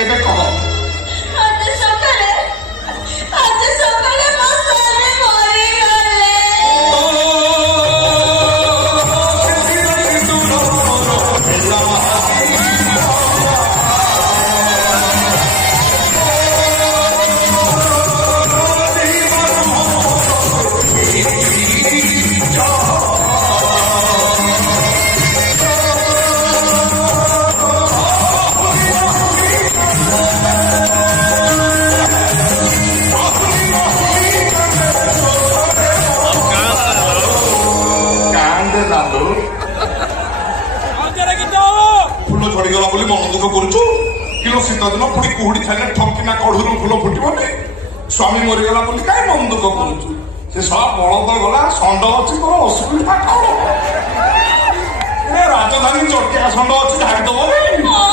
ଏବେ କହ। ଆଜି ସକାଳେ ମୋ ସ୍ୱାମୀ ମରିଗଲେ। ଫୁଲ ଝଡ଼ିଗଲା ବୋଲି ମନ ଦୁଃଖ କରୁଛୁ? କିଲୋ ଶୀତ ଦିନ ପୁଣି କୁହୁଡି ଛାଡ଼ିଲେ ଠକିନା କଢୁରୁ ଫୁଲ ଫୁଟିବନି? ସ୍ୱାମୀ ମରିଗଲା ବୋଲି କାହିଁ ମନ ଦୁଃଖ କରୁଛୁ? ସେ ସବା ବଳଦ ଗଲା, ଷଣ୍ଢ ଅଛି, ତୋର ଅସୁବିଧା କଣ? ରାଜଧାନୀ ଚଟିଆ ଷଣ୍ଢ ଅଛି, ଝାଡ଼ିଦବନି।